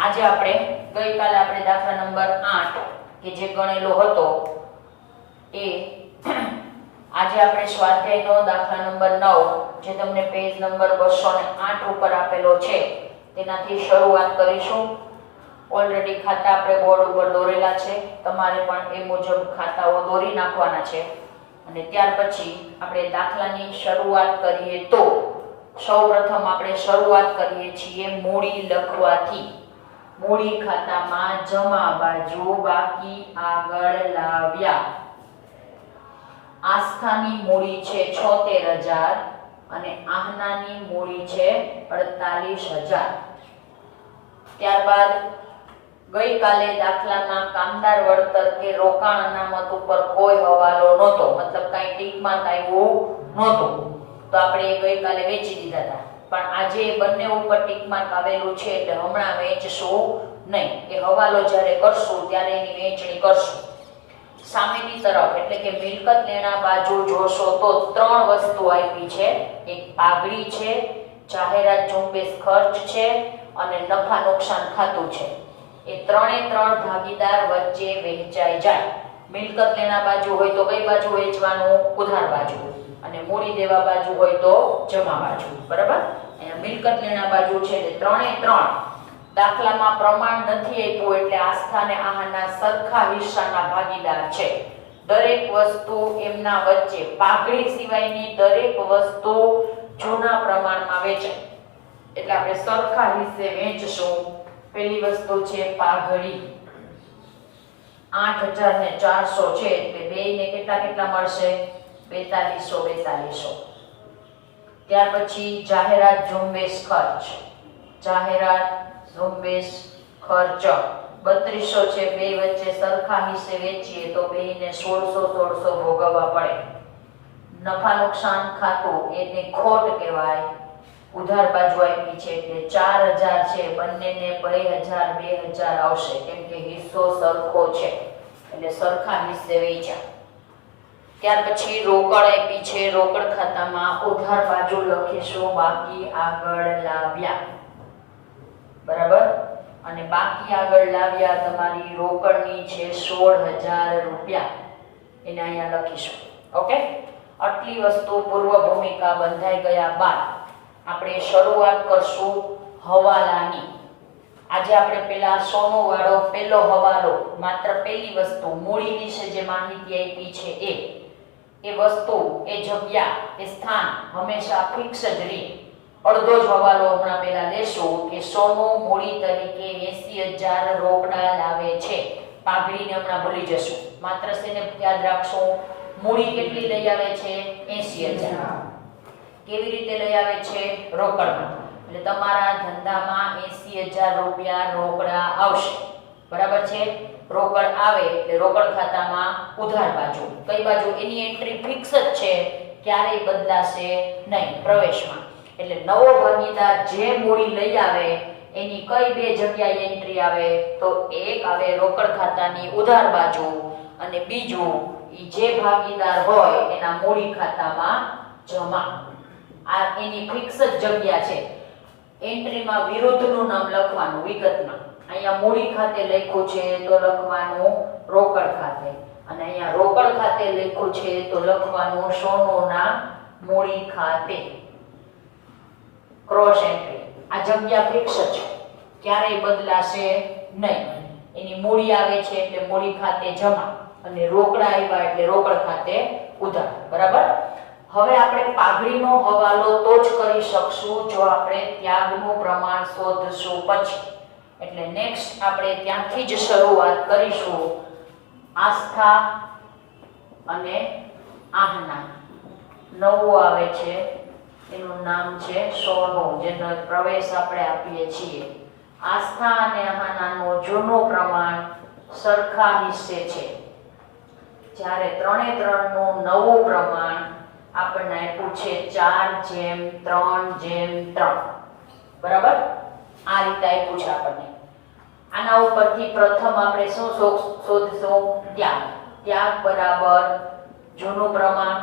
આજે આપણે ગઈકાલે આપણે દાખલા નંબર 8 કે જે ગણેલો હતો એ આજે આપણે સ્વાધ્યાયનો દાખલા નંબર 9 જે તમને પેજ નંબર 208 ઉપર આપેલો છે તેનાથી શરૂઆત કરીશું। ઓલરેડી ખાતા આપણે બોર્ડ ઉપર દોરેલા છે, તમારે પણ એ મુજબ ખાતાઓ દોરી નાખવાના છે અને ત્યાર પછી આપણે દાખલાની શરૂઆત કરીએ તો સૌપ્રથમ આપણે શરૂઆત કરીએ છીએ મૂડી લખવાથી। મૂડી ખાતામાં જમા બાજુ બાકી આગળ લાવ્યા। આસ્થાની મૂડી છે 76000 અને આહનાની મૂડી છે 48000। ત્યારબાદ ગઈકાલે દાખલામાં કામદાર વળતર કે રોકાણ અનામત ઉપર કોઈ હવાલો નહોતો, મતલબ કાંઈ ટીક માર્ક આવ્યું નહોતું, તો આપણે ગઈકાલે વેચી દીધા હતા। પણ આજે બંને ઉપર ટીક માર્ક આવેલું છે એટલે હમણાં વેચશું નહીં, એ હવાલો જ્યારે કરશું ત્યારે એની વેચણી કરશું। સામેની તરફ એટલે કે મિલકત લેણા બાજુ જોશો તો 3 વસ્તુ આપી છે, એક પાઘડી છે, જાહેરાત ઝુંબેશ ખર્ચ છે અને નફા નુકસાન ખાતું છે। એ ત્રણે ત્રણ ભાગીદાર વચ્ચે વહેંચાઈ જાય। મિલકત લેણા બાજુ હોય તો કઈ બાજુ વેચવાનું? ઉધાર બાજુ, અને મૂડી દેવા બાજુ હોય તો જમા બાજુ, બરાબર। અહીંયા મિલકત લેણા બાજુ છે એટલે ત્રણે ત્રણ દાખલામાં પ્રમાણ નથી આપ્યું એટલે આસ્થા અને આહાના સરખા હિસ્સાના ભાગીદાર છે। દરેક વસ્તુ એમના વચ્ચે, પાઘડી સિવાયની દરેક વસ્તુ જૂના પ્રમાણમાં વેચાય એટલે આપણે સરખા હિસ્સે વેચશું। પહેલી વસ્તુ છે પાઘડી, 8400 છે એટલે બેયને કેટલા મળશે? 4200। ત્યાર પછી જાહેરાત ઝુંબેશ ખર્ચ, જાહેરાત ઝુંબેશ ખર્ચ 3200 છે, બે વચ્ચે સરખા હિસ્સે વેચીએ તો બેયને 1600 ભોગવવા પડે। નફા નુકસાન ખાતું એને ખોટ કહેવાય, ઉધાર બાજુ આપી છે એટલે 4000 છે, બંનેને 2000 આવશે કેમ કે હિસ્સો સરખો છે એટલે સરખા હિસ્સે વેચ્યા। ત્યાર પછી રોકડ આપી છે, રોકડ ખાતામાં ઉધાર બાજુ લખીશું બાકી આગળ લાવ્યા, બરાબર। અને બાકી આગળ લાવ્યા તમારી રોકડની છે 16000 રૂપિયા, એને અહીંયા લખીશું, ઓકે। આટલી વસ્તુ પૂર્વ ભૂમિકા બંધાઈ ગયા બાદ આપણે શરૂઆત કરશું હવાલાની। આજે આપણે પેલા સોનું વાળો પહેલો હવાલો, માત્ર પહેલી વસ્તુ મૂડી વિશે જે માહિતી આપી છે એ વસ્તુ, એ જગ્યા, એ સ્થાન હંમેશા ફિક્સ જ રહે। અડધો જ હવાલો હમણાં પહેલા લેશું કે સોનું મૂડી તરીકે 80000 રોકડા લાવે છે। પાઘડીને હમણાં ભૂલી જશું, માત્ર તેને યાદ રાખશું મૂડી કેટલી લઈ આવે છે? 80000। કેવી રીતે લઈ આવે છે? રોકડમાં, એટલે તમારા ધંધામાં 80000 રૂપિયા રોકડા આવશે, બરાબર છે। રોકડ આવે એટલે રોકડ ખાતામાં ઉધાર બાજુ, કઈ બાજુ? એની એન્ટ્રી ફિક્સ જ છે, ક્યારેય બદલાશે નહીં પ્રવેશમાં। એટલે નવો ભાગીદાર જે મૂડી લઈ આવે એની કઈ બે જગ્યાએ એન્ટ્રી આવે? તો એક આવે રોકડ ખાતાની ઉધાર બાજુ અને બીજું જે ભાગીદાર હોય એના મૂડી ખાતામાં જમા। આ એની ફિક્સ જ જગ્યા છે। એન્ટ્રીમાં વિરુદ્ધનું નામ લખવાનું વિગતમાં, અહીંયા મૂડી ખાતે લખ્યું છે તો લખવાનું રોકડ ખાતે, અને અહીંયા રોકડ ખાતે લખ્યું છે તો લખવાનું સોનુના મૂડી ખાતે। ક્રોસ એન્ટ્રી, આ જગ્યા ફિક્સ છે, ક્યારેય બદલાશે નહીં। એની મૂડી આવે છે એટલે મૂડી ખાતે જમા અને રોકડા આવ્યા એટલે રોકડ ખાતે ઉધાર, બરાબર। હવે આપણે પાઘડીનો હવાલો તો જ કરી શકશું જો આપણે ત્યાગનું પ્રમાણ શોધશું પછી, એટલે નેક્સ્ટ આપણે ત્યાંથી જ શરૂઆત કરીશું। આસ્થા અને આહના નવું આવે છે, એનું નામ છે સોનું, જેનો પ્રવેશ આપણે આપીએ છીએ। આસ્થા અને આહનાનું જૂનું પ્રમાણ સરખા હિસ્સે છે, જ્યારે 3:3 નું નવું પ્રમાણ આપણને આપ્યું છે 4:3:3, બરાબર। આ રીતે આપ્યું છે આપણને। આના ઉપરથી પ્રથમ આપણે શું શોધશું? ત્યાગ। ત્યાગ બરાબર જૂનું પ્રમાણ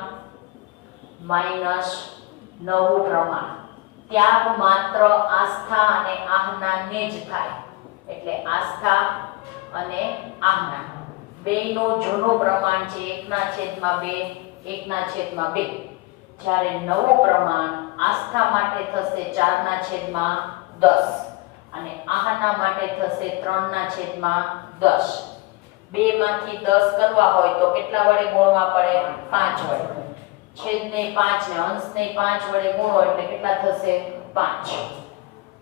માઈનસ નવું પ્રમાણ। ત્યાગ માત્ર આસ્થા અને આહનાને જ થાય, એટલે આસ્થા અને આહના બેયનું જૂનું પ્રમાણ છે 1/2 1/2. જ્યારે નવું પ્રમાણ આસ્થા માટે થશે 4/10 અને આહના માટે થશે 3/10. 2 માંથી 10 કરવા હોય તો કેટલા વડે ગુણવા પડે? 5 વડે. છેદને 5 ને અંશને 5 વડે ગુણો એટલે કેટલા થશે? 5.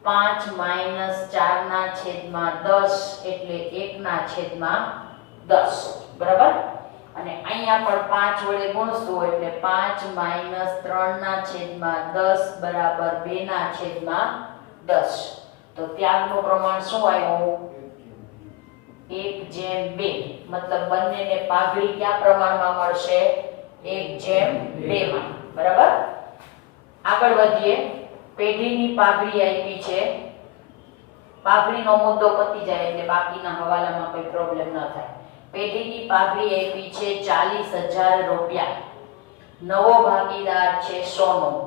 5 - 4/10 એટલે 1/10. બરાબર? અને અહીંયા પણ 5 વડે ગુણશું એટલે 5 - 3/10 બરાબર 2/10. તો ત્યાગનું પ્રમાણ શું આવ્યું? 1/2. મતલબ બંનેને પાઘડી કયા પ્રમાણમાં મળશે? 1/2 માં. બરાબર? આગળ વધીએ. પેઢીની પાઘડી આપી છે. પાઘડીનો મુદ્દો પતી જાય એટલે બાકીના હવાલામાં કોઈ પ્રોબ્લેમ ન થાય. પેઢીની પાઘડી આપી છે 40,000 રૂપિયા. નવો ભાગીદાર છે સોનું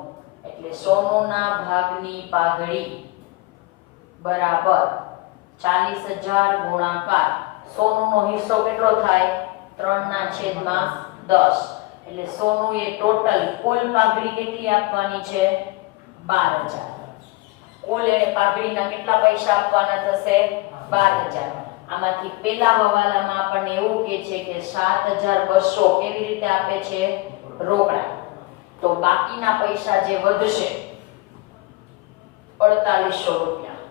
એટલે સોનુના ભાગની પાઘડી બરાબર 40,000 ગુણાકાર સોનુનો હિસ્સો કેટલો થાય? 3/10. એટલે સોનુએ ટોટલ કુલ પાઘડી કેટલી આપવાની છે? 12,000. કુલ એને પાઘડીના કેટલા પૈસા આપવાના થશે? 12,000. આમાંથી પેલા હવાલામાં આપણને એવું કહે છે કે 7,200 કેવી રીતે આપે છે? રોકડા. તો બાકીના પૈસા જે વધશે 4800 રૂપિયા.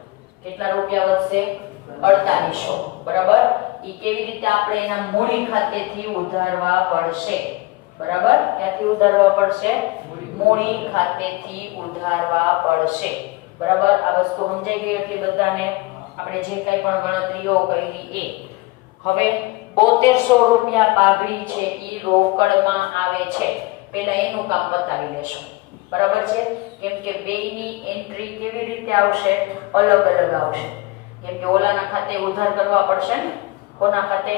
કેટલા રૂપિયા વધશે? 4800. બરાબર? ઈ કેવી રીતે આપણે એના મૂડી ખાતેથી ઉધારવા પડશે? બરાબર? ક્યાંથી ઉધારવા પડશે? મૂડી ખાતેથી ઉધારવા પડશે. બરાબર? આ વસ્તુ સમજાઈ ગઈ એટલી બધાને? આપણે જે કંઈ પણ ગણતરીઓ કરી એ. હવે 7200 રૂપિયા પાઘડી છે ઈ રોકડમાં આવે છે. પહેલા એનું કામ બતાવી લેશું. બરાબર છે? કેમ કે બેયની એન્ટ્રી કેવી રીતે આવશે? અલગ અલગ આવશે. કેમ કે ઓલાના ખાતે ઉધાર કરવા પડશે ને. કોના ખાતે?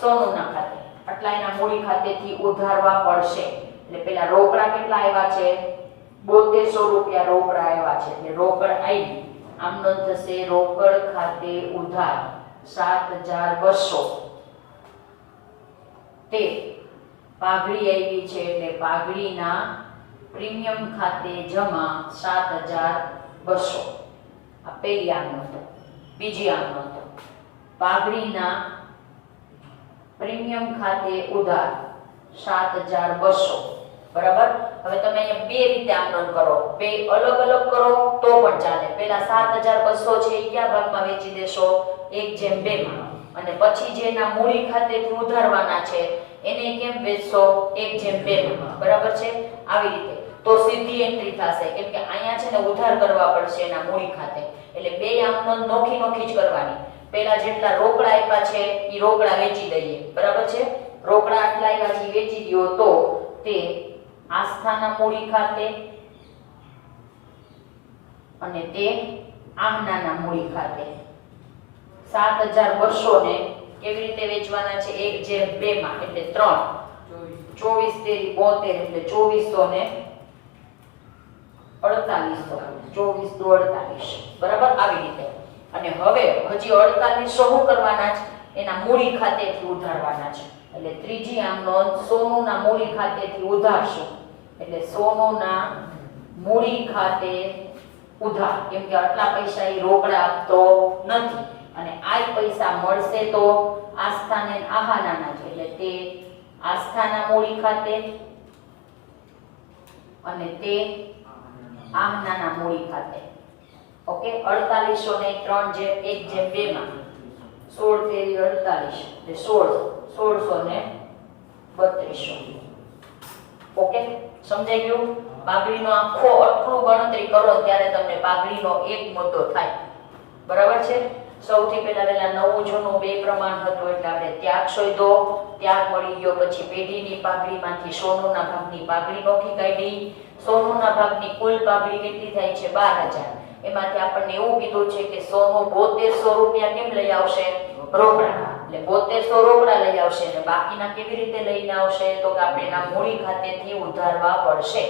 સોનુના ખાતે. આટલા એના મૂડી ખાતેથી ઉધારવા પડશે. એટલે પેલા રોકડા કેટલા આવ્યા છે? 7200 રૂપિયા રોકડા આવ્યા છે. એટલે રોકડ આવી. આમ નોંધ થશે રોકડ ખાતે ઉધાર 7,200. તે પાઘડી આવી છે એટલે પાઘડીના પ્રીમિયમ ખાતે જમા 7,200. આ પહેલી આમ નોંધ. બીજી આમ નોંધ. પાઘડીના પ્રીમિયમ ખાતે ઉધાર 7,200. બરાબર? હવે તમે અહીંયા બે રીતે આમ નોંધ કરો. બે અલગ અલગ કરો તો પણ ચાલે. પહેલા 7,200 છે એ કયા ભાગમાં વેચી દેશો? 1/2 માં. અને પછી જે એના મૂડી ખાતેથી ઉધારવાના છે એને કેમ વેચશો? 1/2 માં. બરાબર છે? આવી રીતે તો સીધી એન્ટ્રી થશે. કેમ કે અહીંયા છે ને ઉધાર કરવા પડશે એના મૂડી ખાતે. એટલે બે આમ નોંધ નોખી નોખી જ કરવાની. પહેલા જેટલા રોકડા આપ્યા છે એ રોકડા વેચી દઈએ. બરાબર છે? રોકડા આટલા આવ્યા છે વેચી દો તો તે આસ્થાના મૂડી ખાતે અને તે આહનાના મૂડી ખાતે 7,200 ને કેવી રીતે વેચવાના છે? 1/2 માં. એટલે 3 24 તેરી 72 એટલે 2400 ને 4800. 24 48. બરાબર? આવી રીતે. અને હવે હજી 4800 શું કરવાના છે? એના મૂડી ખાતેથી ઉધારવાના છે. એટલે ત્રીજી આમ નોંધ સોનુના મૂડી ખાતેથી ઉધારશું. એટલે સોનુના મૂડી ખાતે ઉધાર. કેમ કે આટલા પૈસા એ રોકડા આપતો નથી અને આ પૈસા મળશે તો આસ્થાને આહાનાના છે. એટલે તે આસ્થાના મૂડી ખાતે અને તે આહનાના મૂડી ખાતે. ઓકે? 4800 ને 3/1/2 માં 16 તેરી 48 એટલે 1600 ને 3200. ઓકે? સમજાઈ ગયું? પાઘડીનો આખો આટલું ગણતરી કરો ત્યારે તમને પાઘડીનો એક મુદ્દો થાય. બરાબર છે? સૌથી પહેલા નવું જૂનું બે પ્રમાણ હતું એટલે આપણે ત્યાગ શોધ્યો. ત્યાગ મળી ગયો. પછી પેઢીની પાઘડીમાંથી સોનુના ભાગની પાઘડી નોખી કાઢી. સોનુના ભાગની કુલ પાઘડી કેટલી થાય છે? 12,000. એમાંથી આપણને એવું કીધું છે કે સોનું 7200 રૂપિયા કેમ લઈ આવશે? રોકડા. એટલે 7200 રોકડા લઈ આવશે અને બાકીના કેવી રીતે લઈને આવશે? તો કે આપણે એના મૂડી ખાતેથી ઉધારવા પડશે.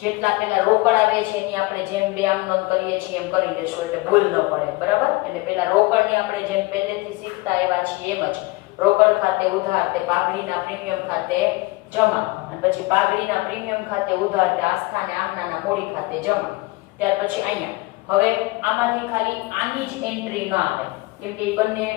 જેટલા પેલા રોકડ આવે છે એની આપણે જેમ બે આમ નોંધ કરીએ છીએ એમ કરી લેશું એટલે ભૂલ ન પડે, બરાબર? એટલે પેલા રોકડની આપણે જેમ પહેલેથી શીખતા આવ્યા છીએ એમ જ રોકડ ખાતે ઉધાર તે પાઘડીના પ્રીમિયમ ખાતે જમા, અને પછી પાઘડીના પ્રીમિયમ ખાતે ઉધાર તે આસ્થા અને આહનાના મૂડી ખાતે જમા. ત્યાર પછી અહીંયા હવે આમાંથી ખાલી આની જ એન્ટ્રી ન આવે કેમ કે એ બંને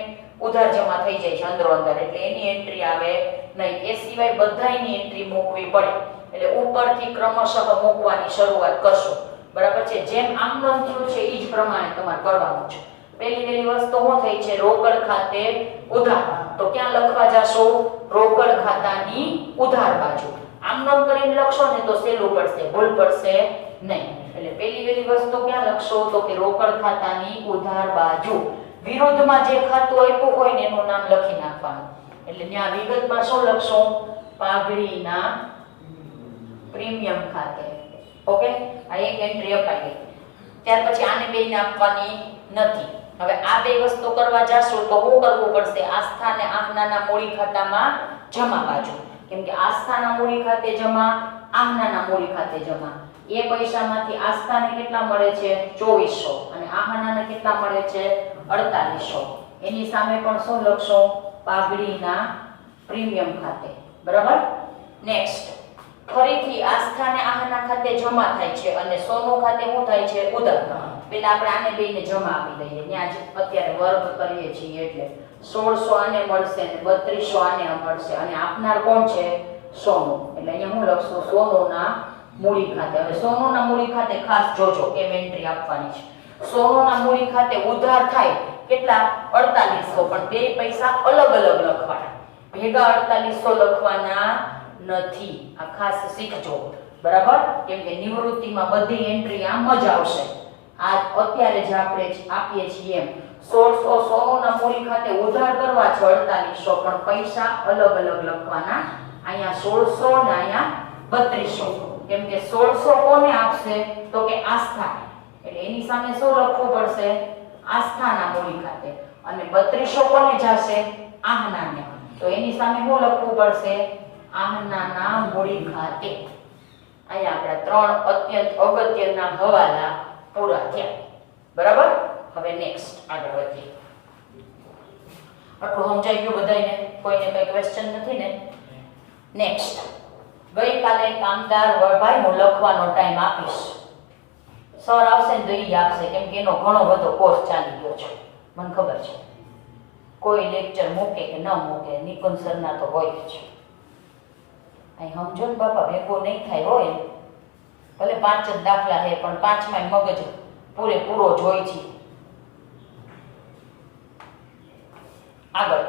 ઉધાર જમા થઈ જાય છે અંદરો અંદર, એટલે એની એન્ટ્રી આવે નહીં. એ સિવાય બધાયની એન્ટ્રી મૂકવી પડે, એટલે ઉપરથી ક્રમશઃ મૂકવાની શરૂઆત કરશો, બરાબર છે? જેમ આમનો થયું છે એ જ પ્રમાણે તમારે કરવાનું છે. પહેલી વસ્તુ શું થઈ છે? રોકડ ખાતે ઉધાર. તો ક્યાં લખવા જાશો? રોકડ ખાતાની ઉધાર બાજુ. આમનો કરીને લખશો ને તો સહેલું પડશે, ભૂલ પડશે નહીં. એટલે પહેલી વસ્તુ ક્યાં લખશો? તો કે રોકડ ખાતાની ઉધાર બાજુ. વિરુદ્ધમાં જે ખાતું આપ્યું હોય ને એનું નામ લખી નાખવાનું. એટલે ત્યાં વિગતમાં શું લખશો? પાઘડીના પ્રીમિયમ ખાતે. ઓકે, આ એક એન્ટ્રી અપાઈ ગઈ. ત્યાર પછી આને બેને આપવાની નથી. હવે આ બે વસ્તુ કરવા જાશો તો શું કરવું પડશે? આસ્થા અને આહનાના મૂડી ખાતામાં જમા બાજુ. કેમ કે આસ્થાના મૂડી ખાતે જમા, આહનાના મૂડી ખાતે જમા. એ પૈસામાંથી આસ્થાને કેટલા મળે છે? 2400, અને આહનાને કેટલા મળે છે? 4800. એની સામે પણ શું લખશો? પાઘડીના પ્રીમિયમ ખાતે, બરાબર? નેક્સ્ટ ફરીથી આસ્થા અને આહના ખાતે જમા થાય છે અને સોનું ખાતે શું થાય છે? ઉધાર. પેલા આપણે આને બેને જમા આપી દઈએ, ત્યાં જ અત્યારે વર્ગ કરીએ છીએ એટલે 1600 આને મળશે અને 3200 આને મળશે, અને આપનાર કોણ છે? સોનું. એટલે અહીંયા હું લખશું? સોનુના મૂડી ખાતે. હવે સોનુના મૂડી ખાતે ખાસ જોજો કેમ એન્ટ્રી આપવાની છે. સોનુના મૂડી ખાતે ઉધાર થાય કેટલા? 4800, પણ બે પૈસા અલગ અલગ લખવાના, ભેગા 4800 લખવાના નથી. આ ખાસ શીખજો, બરાબર? કેમ કે નિવૃત્તિમાં બધી એન્ટ્રી આમ જ આવશે. આ અત્યારે જ આપણે આપીએ છીએ એમ 1600 સોનુના મૂડી ખાતે ઉધાર કરવા છે 4800, પણ પૈસા અલગ અલગ લખવાના. અહીંયા 1600 ને અહીંયા 3200. કેમ કે 1600 કોને આપશે? તો કે આસ્થા. એટલે એની સામે શું લખવું પડશે? આસ્થાના મૂડી ખાતે. અને 3200 કોને જશે? આહનાને. તો એની સામે શું લખવું પડશે? આહનાના મૂડી ખાતે. અહીંયા આપણા 3 અત્યંત અગત્યના હવાલા પૂરા થયા, બરાબર? હવે નેક્સ્ટ આગળ વધીએ. આટલું સમજાઈ ગયું બધાને? કોઈને કઈ ક્વેશ્ચન નથી ને? નેક્સ્ટ ગઈકાલે કામદાર ભાઈ હું લખવાનો ટાઈમ આપીશ. સર આવશે ને તો ઈ આપશે, કેમ કે એનો ઘણો બધો કોર્સ ચાલી ગયો છે, મને ખબર છે. કોઈ લેક્ચર મૂકે કે ન મૂકે, નિકુંજ સરના તો હોય જ. અહીં સમજો ને બાપા, ભેગો નહીં થાય હોય. ભલે 5 જ દાખલા છે પણ 5માં મગજ પૂરેપૂરો જ હોય છે. આગળ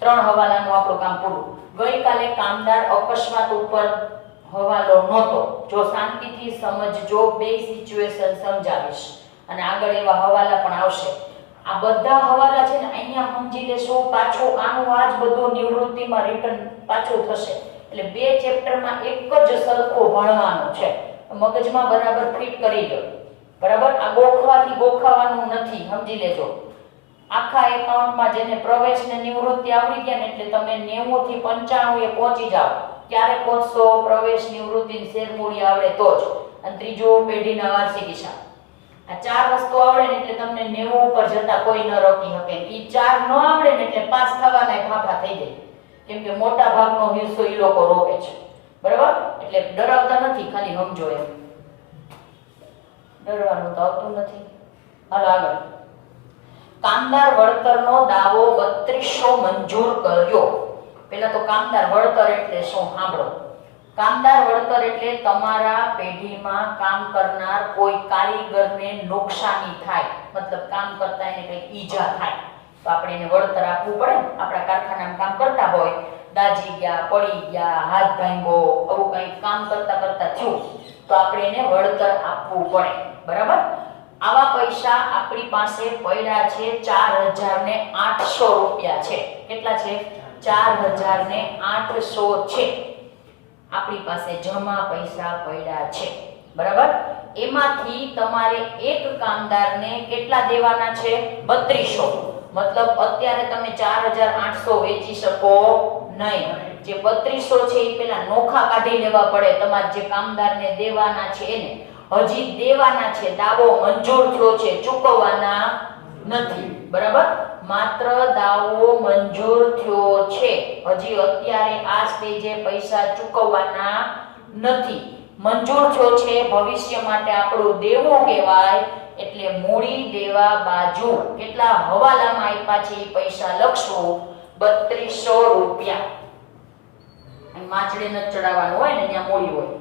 3 હવાલાનું આપણું કામ પૂરું. ગઈકાલે કામદાર અકસ્માત ઉપર હવાલો નહોતો. જો શાંતિથી સમજજો, બે સિચ્યુએશન સમજાવીશ અને આગળ એવા હવાલા પણ આવશે. આ બધા હવાલા છે ને અહીંયા સમજી લેશો. પાછું આનું આ જ બધું નિવૃત્તિમાં રિટર્ન પાછું થશે. એટલે 2 ચેપ્ટરમાં એક જ સરખો ભણવાનું છે. મગજમાં બરાબર ફિટ કરી લો, બરાબર? આ ગોખવાથી ગોખાવાનું નથી, સમજી લેજો. આખા એકાઉન્ટમાં જેને પ્રવેશ ને નિવૃત્તિ આવડી ગયા ને એટલે તમે 90 થી 95 એ પહોંચી જાઓ. ક્યારે પહોંચશો? પ્રવેશ, નિવૃત્તિ, શેરમૂડી આવડે તો જ. અને ત્રીજું પેઢીના વાર્ષિક હિસાબ. આ 4 વસ્તુ આવડે ને એટલે તમને 90 ઉપર જતા કોઈ ન રોકી શકે. ઈ 4 ન આવડે ને એટલે પાસ થવાના ફાફા થઈ જાય. કેમ કે મોટા ભાગનો હિસ્સો ઈ લોકો રોકે છે, બરાબર? એટલે ડરાવતા નથી, ખાલી સમજો એમ. ડરવાનું તો આવતું નથી. હાલો આગળ. કામદાર વળતરનો દાવો 3200 મંજૂર કર્યો. પહેલા તો કામદાર વળતર એટલે શું સાંભળો. કામદાર વળતર એટલે તમારા પેઢીમાં કામ કરનાર કોઈ કારીગરને નુકસાની થાય, મતલબ કામ કરતા એને કંઈક ઈજા થાય તો આપણે એને વળતર આપવું પડે ને. આપણા કારખાનામાં કામ કરતા હોય, દાજી ગયા, પડી ગયા, હાથ ભાંગ્યો, આવું કંઈક કામ કરતા થયું તો આપણે એને વળતર આપવું પડે, બરાબર? આવા પૈસા આપણી પાસે પડ્યા છે 4800 રૂપિયા છે. કેટલા છે? 4800 છે આપણી પાસે જમા પૈસા પડ્યા છે, બરાબર? એમાંથી તમારે એક કામદારને કેટલા દેવાના છે? 3200. મતલબ અત્યારે તમે 4800 વેચી શકો નહીં. જે 3200 છે એ પેલા નોખા કાઢી લેવા પડે, તમારે જે કામદારને દેવાના છે એને. હજી દેવાના છે, દાવો મંજૂર થયો છે, ચૂકવવાના નથી. બરાબર, માત્ર દાવો મંજૂર થયો છે, હજી અત્યારે આ સ્ટેજે પૈસા ચૂકવવાના નથી. મંજૂર થયો છે, ભવિષ્ય માટે આપણું દેવું કહેવાય. એટલે મૂડી દેવા બાજુ કેટલા હવાલામાં આપ્યા છે એ પૈસા લખશું 3200 રૂપિયા. માછડે ન ચડાવવાનું હોય ને ત્યાં મૂડી હોય.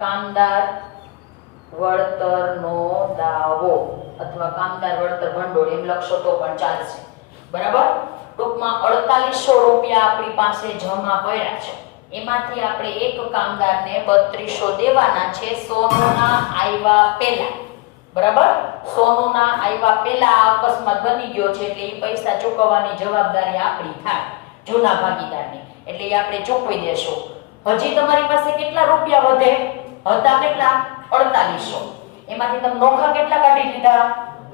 કામદાર વળતરનો દાવો અથવા કામદાર વળતર ભંડોળ એમ લખશો તો પણ ચાલશે. બરાબર, ટૂંકમાં 4800 રૂપિયા આપણી પાસે જમા પડ્યા છે. એમાંથી આપણે એક કામદારને 3200 દેવાના છે સોનુના આવ્યા પહેલા. બરાબર, સોનુના આવ્યા પહેલા અકસ્માત બની ગયો છે એટલે એ પૈસા ચૂકવવાની જવાબદારી આપણી થાય, જૂના ભાગીદારની. એટલે એ આપણે ચૂકવી દેશું. હજી તમારી પાસે કેટલા રૂપિયા વધે? હતા કેટલા? 4800. એમાંથી તમે નોખા કેટલા કાઢી લીધા?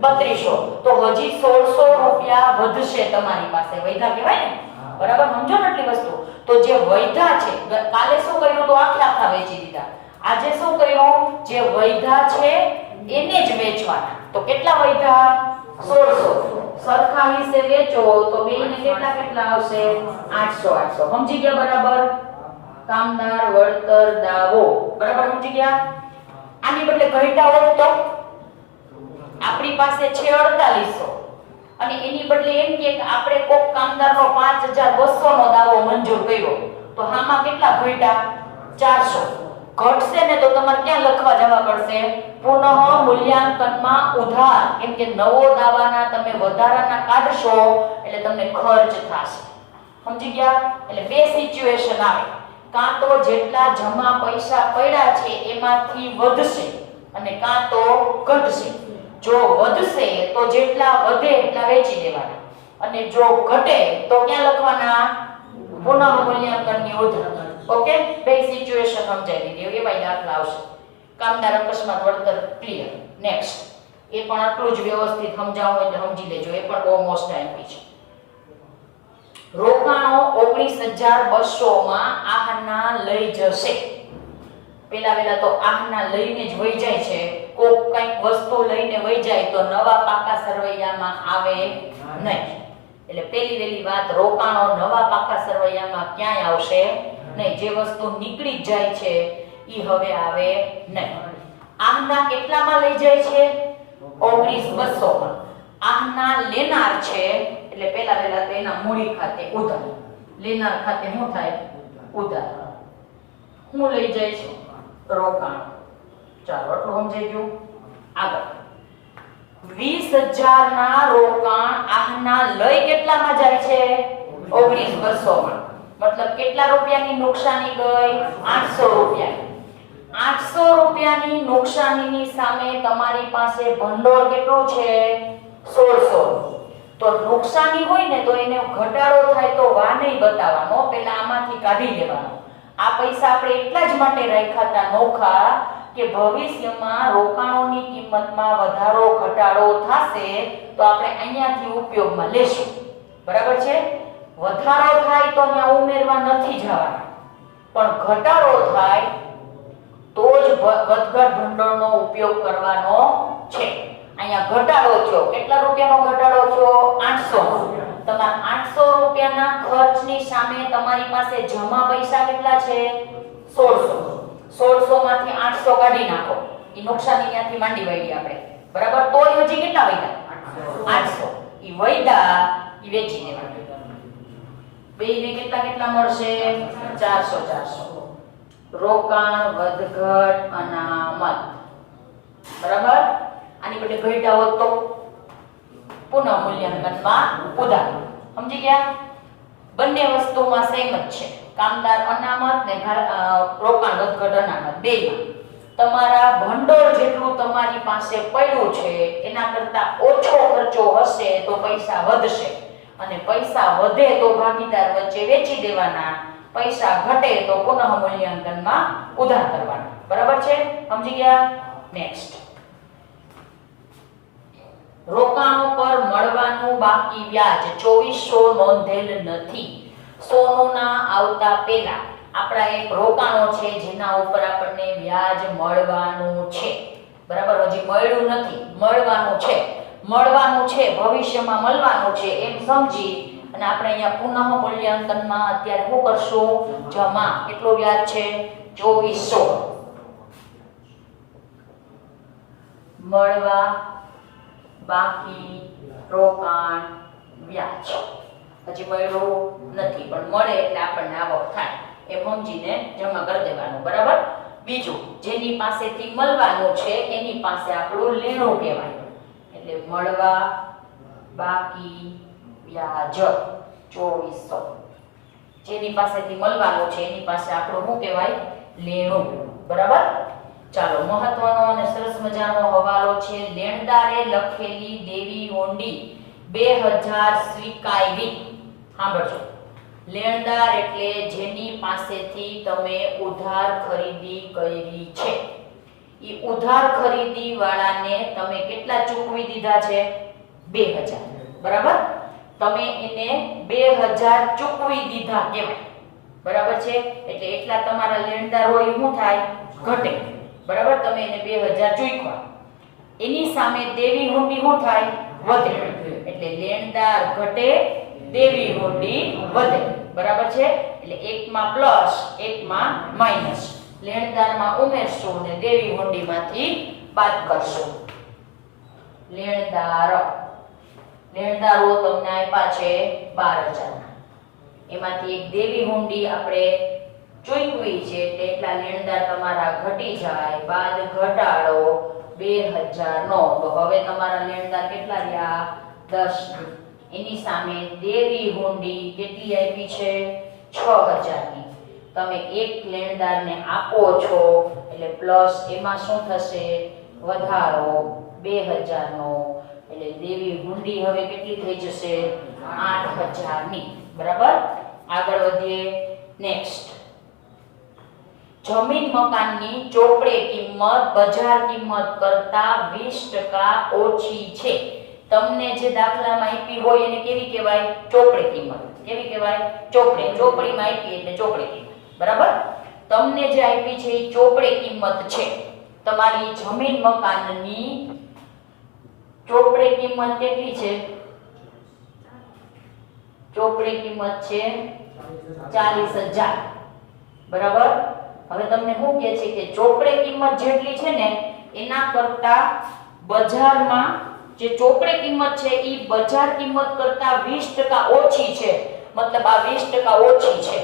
3200. તો હજી 1600 રૂપિયા વધશે તમારી પાસે. વૈધા કહેવાય ને? બરાબર, સમજો ને એટલી વસ્તુ. તો જે વૈધા છે, કાલે શું કર્યું? તો આખા વેચી દીધા. આજે શું કર્યું? જે વૈધા છે એને જ વેચવાના. તો કેટલા વૈધા? 1600. સરખા હિસ્સે વેચો તો બેયને કેટલા આવશે? 800. સમજી ગયા? બરાબર, કામદાર વળતર દાવો. બરાબર, સમજી ગયા? આની બદલે ઘટા હોત તો આપણી પાસે છે 4800 અને એની બદલે એમ કે આપણે કોક કામદારનો 5200 નો દાવો મંજૂર કર્યો, તો આમાં કેટલા ઘટ્યા? 400. ઘટશે ને તો તમારે ક્યાં લખવા જવા પડશે? પુનઃ મૂલ્યાંકનમાં ઉધાર. કેમ કે નવો દાવાના તમે વધારાના કાઢશો એટલે તમને ખર્ચ થશે. સમજી ગયા? એટલે બે સિચ્યુએશન આવે. કાં તો જેટલા જમા પૈસા પડ્યા છે એમાંથી વધશે અને કાં તો ઘટશે. જો વધશે તો જેટલા વધે એટલા વેચી દેવાના અને જો ઘટે તો ક્યાં લખવાના? પુનઃ મૂલ્યાંકનની ઉધાર. ઓકે, બે સિચ્યુએશન સમજાવી દીધી. એવા દાખલા આવશે. કામદાર અકસ્માત વળતર ક્લિયર. નેક્સ્ટ, એ પણ આટલું જ વ્યવસ્થિત સમજાવું એટલે સમજી લેજો. એ પણ બહુ મોસ્ટ આઈમ્પી છે. રોકાણો 19200 માં આહના લઈ જશે. પેલા તો આહના લઈને જ વહી જાય છે. કોક કઈક વસ્તુ લઈને વહી જાય તો નવા પાકા સરવૈયામાં આવે નહીં. એટલે પેલી વાત, રોકાણો નવા પાકા સરવૈયામાં ક્યાંય આવશે નહીં. જે વસ્તુ નીકળી જાય છે ઈ હવે આવે નહીં. આહના કેટલામાં લઈ જાય છે? 19200 માં. આહના લેનાર છે એટલે પેલા તો એના મૂડી ખાતે ઉધાર. લેનાર ખાતે શું થાય? ઉધાર. હું લઈ જાય છે? રોકાણ. ચાલો, આટલું સમજાઈ ગયું. આગળ 20000 ના રોકાણ આહના લઈ કેટલામાં જાય છે? 19200 માં. મતલબ કેટલા રૂપિયાની નુકસાની ગઈ? 800 રૂપિયા. 800 રૂપિયાની નુકસાનીની સામે તમારી પાસે ભંડોળ કેટલું છે? 1600. તો નુકસાની હોય ને તો એને ઘટાડો થાય તો વા નહીં બતાવવાનો, પેલા આમાંથી કાઢી લેવાનો. આ પૈસા આપણે એટલા જ માટે રાખ્યા હતા નોખા કે ભવિષ્યમાં રોકાણોની કિંમતમાં વધારો ઘટાડો થશે તો આપણે અહીંયાથી ઉપયોગમાં લેશું. બરાબર છે? વધારો થાય તો ત્યાં ઉમેરવા નથી જવાના, પણ ઘટાડો થાય તો જ વધઘટ ભંડોળનો ઉપયોગ કરવાનો છે. અહીંયા ઘટાડો થયો. કેટલા રૂપિયાનો ઘટાડો થયો? 800. તમારા 800 રૂપિયાના ખર્ચની સામે તમારી પાસે જમા પૈસા કેટલા છે? 1600. 1600 માંથી 800 કાઢી નાખો. ઈ નુકસાની ત્યાંથી માંડી વાળી આપણે. બરાબર, તોય હજી કેટલા વૈધા? 800. ઈ વૈધા ઈ વેચી દેવાના. બેયને કેટલા મળશે? 400. રોકાણ વધઘટ અનામત. બરાબર, આની બદલે ઘટ્યા હોત તો પુનઃ મૂલ્યાંકનમાં ઉધાર. સમજી ગયા? બંને વસ્તુમાં સેમ જ છે. કામદાર અનામત ને રોકાણ વધઘટ અનામત બેયમાં તમારા ભંડોળ જેટલું તમારી પાસે પડ્યું છે એના કરતા ઓછો ખર્ચો હશે તો પૈસા વધશે અને પૈસા વધે તો ભાગીદાર વચ્ચે વેચી દેવાના, પૈસા ઘટે તો પુનઃ મૂલ્યાંકનમાં ઉધાર કરવાના. બરાબર છે? સમજી ગયા? નેક્સ્ટ, રોકાણો પર મળવાનું બાકી વ્યાજ 2400 નોંધેલ નથી. સોનુના આવતા પહેલા આપણા એક રોકાણો છે જેના ઉપર આપણને વ્યાજ મળવાનું છે, બરાબર. હજી મળ્યું નથી, મળવાનું છે, ભવિષ્યમાં મળવાનું છે એમ સમજી અને આપણે અહીંયા પુનઃ મૂલ્યાંકનમાં અત્યારે શું કરશું? જમા. કેટલું વ્યાજ છે? 2400. મળવા બાકી રોકાણ વ્યાજ. હજી મળ્યું નથી પણ મળે એટલે આપણને આવક થાય એ સમજીને જમા કરી દેવાનું, બરાબર. બીજું, જેની પાસેથી મળવાનું છે એની પાસે આપણું લેણું કહેવાય. એટલે મળવા બાકી વ્યાજ 2400. જેની પાસેથી મળવાનું છે એની પાસે આપણું શું કહેવાય? લેણું, બરાબર. ચાલો, મહત્વનો અને સરસ મજાનો હવાલો છે. લેણદારે લખેલી દેવી હોંડી 2000 સ્વીકારી. સાંભળજો. લેણદાર એટલે જેની પાસેથી તમે ઉધાર ખરીદી કરી છે. એ ઉધાર ખરીદી વાળાને તમે કેટલા ચૂકવી દીધા છે? 2000, બરાબર. તમે એને 2000 ચૂકવી દીધા કહેવાય, બરાબર છે. એટલે એટલા તમારા લેણદાર હોય શું થાય? ઘટે, બરાબર. તમે એને 2000 ચૂકવ્યા, એની સામે દેવી હોંડી શું થાય? વધે. એટલે લેણદાર ઘટે, દેવી હોંડી વધે, બરાબર છે. એટલે એકમાં પ્લસ, એકમાં માઈનસ. લેણદારમાં ઉમેરશું અને દેવી હોંડીમાંથી બાદ કરશું. લેણદારો તમને આપ્યા છે 12000. એમાંથી એક દેવી હોંડી આપણે ચૂકવી છે એટલે એટલા લેણદાર તમારા ઘટી જાય, બાદ ઘટાડો 2000 નો. તો હવે તમારા લેણદાર કેટલા રહ્યા? 10. એની સામે દેવી હોંડી કેટલી આપી છે? 6000 ની. તમે એક લેણદારને આપો છો એટલે પ્લસ એમાં શું થશે? વધારો 2000 નો. એટલે દેવી હોંડી હવે કેટલી થઈ જશે? 8000 ની, બરાબર. આગળ વધીએ. નેક્સ્ટ, જમીન મકાનની ચોપડે કિંમત બજાર કિંમત કરતા 20% ઓછી છે. તમને જે દાખલામાં આપી હોય એને કેવી કહેવાય? ચોપડે કિંમત. કેવી કહેવાય? ચોપડીમાં આપી એટલે ચોપડે કિંમત, બરાબર. તમને જે આપી છે એ ચોપડે કિંમત છે. તમારી જમીન મકાનની ચોપડે કિંમત કેટલી છે? ચોપડે કિંમત છે 40000, બરાબર. હવે તમને શું કહે છે કે ચોપડે કિંમત જેટલી છે ને એના કરતા બજારમાં જે ચોપડે કિંમત છે એ બજાર કિંમત કરતા 20% ઓછી છે. મતલબ આ 20% ઓછી છે,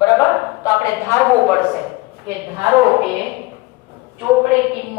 બરાબર. તો આપણે ધારવું પડશે કે ધારો કે ચોપડે કિંમત